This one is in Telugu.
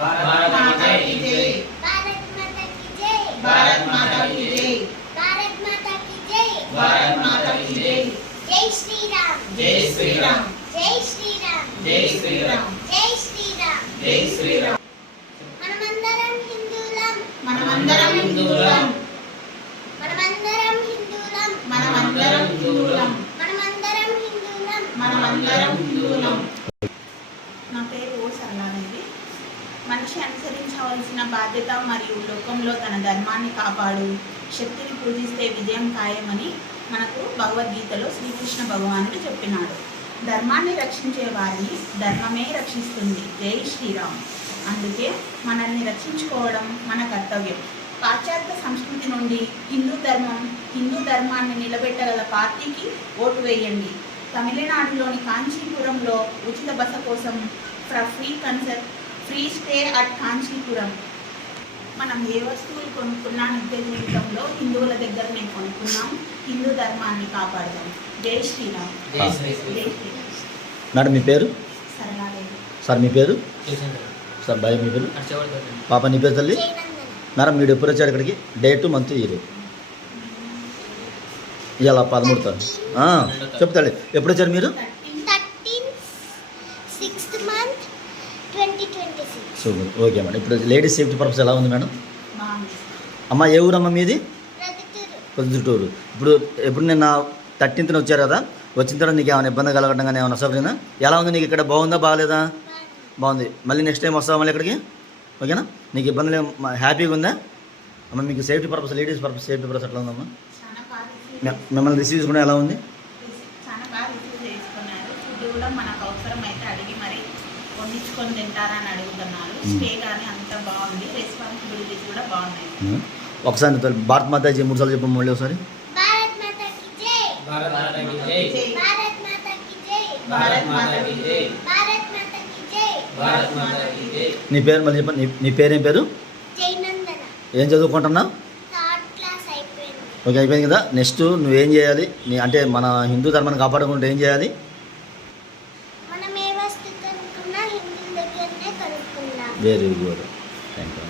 भारत माता की जय। भारत माता की जय। भारत माता की जय। भारत माता की जय। भारत माता की जय। जय श्री राम। जय श्री राम। जय श्री राम। जय श्री राम। जय श्री राम। जय श्री राम। మనమందరం హిందువులం. మనమందరం హిందువులం. మనమందరం హిందువులం. మనమందరం హిందువులం. మనమందరం హిందువులం. మనమందరం హిందువులం. నా పేరు ఓ సరళాదేవి. మనిషి అనుసరించవలసిన బాధ్యత మరియు లోకంలో తన ధర్మాన్ని కాపాడు శక్తిని పూజిస్తే విజయం ఖాయమని మనకు భగవద్గీతలో శ్రీకృష్ణ భగవానుడు చెప్పినాడు. ధర్మాన్ని రక్షించే వారిని ధర్మమే రక్షిస్తుంది. జై శ్రీరామ్. అందుకే మనల్ని రక్షించుకోవడం మన కర్తవ్యం. పాశ్చాత్య సంస్కృతి నుండి హిందూ ధర్మాన్ని నిలబెట్టగల పార్టీకి ఓటు వేయండి. తమిళనాడులోని కాంచీపురంలో ఉచిత బస కోసం ఫ్రీ స్టే అట్ కాంచీపురం. మనం ఏ వస్తువులు కొనుక్కున్నా నిత్య జీవితంలో హిందువుల దగ్గరనే కొనుక్కున్నాం. హిందూ ధర్మాన్ని కాపాడదాం. జై శ్రీరామ్. జై శ్రీ జై శ్రీరామ్. మేడం మీ పేరు? సరళాదేవి. సార్ మీ పేరు? జయచంద్ర. సార్ బాయ్ మీ పేరు? హర్షవర్ధన్. పాప నీ పేరు తల్లి? జయనందన. మేడం మీరు ఎప్పుడు వచ్చారు ఇక్కడికి? డేట్ మంత్ ఇయర్ ఇవాళ 13 చెప్తాడు. ఎప్పుడు వచ్చారు మీరు? 13th 6th month 2026. Super. Okay madam. ఇప్పుడు లేడీస్ సేఫ్టీ పర్పస్ ఎలా ఉంది మేడం? బాగుంది. అమ్మ ఏ ఊరమ్మ మీది? ప్రతిటూరు. పొద్దుటూరు. ఇప్పుడు నిన్న 13th వచ్చారు కదా, వచ్చిన తర్వాత నీకు ఏమైనా ఇబ్బంది కలగడం కానీ ఏమైనా అసౌకర్యనా? ఎలా ఉంది నీకు ఇక్కడ? బాగుందా బాగాలేదా? బాగుంది. మళ్ళీ నెక్స్ట్ టైం వస్తావా మళ్ళీ ఇక్కడికి? ఓకేనా? నీకు ఇబ్బందులు హ్యాపీగా ఉందా అమ్మ? మీకు safety purpose ladies purpose safety purpose ఎట్లా ఉందమ్మా? చాలా బాగా మిమ్మల్ని రిసీవ్ చేసుకునే ఎలా ఉంది? చాలా బాగా రిసీవ్ చేసుకున్నారు. ఫుడ్ కూడా మనకు అవసరం అయితే అడిగి మరి వండించుకొని తింటారని అడుగుతున్నారు. స్టే కానీ అంతా బాగుంది. రెస్పాన్సిబిలిటీస్ కూడా బాగున్నాయి. ఒకసారి భారత్ మాతాజీ 3 సార్లు చెప్పండి మళ్ళీ ఒకసారి. భారత్ మాతా की जय। भारत माता की जय। भारत माता की जय। भारत माता की जय। भारत माता की जय। भारत माता की जय। నీ పేరు మళ్ళీ చెప్పండి. నీ పేరేం పేరు? జయనందన. ఏం చదువుకుంటున్నావు? 3rd class అయిపోయింది. ఓకే అయిపోయింది కదా. నెక్స్ట్ నువ్వేం చేయాలి? అంటే మన హిందూ ధర్మాన్ని కాపాడుకుంటే ఏం చేయాలి? మనం ఏ వస్తువు కొనుక్కున్నా హిందువుల దగ్గరనే కొనుక్కుందాం. Very good. Thank you.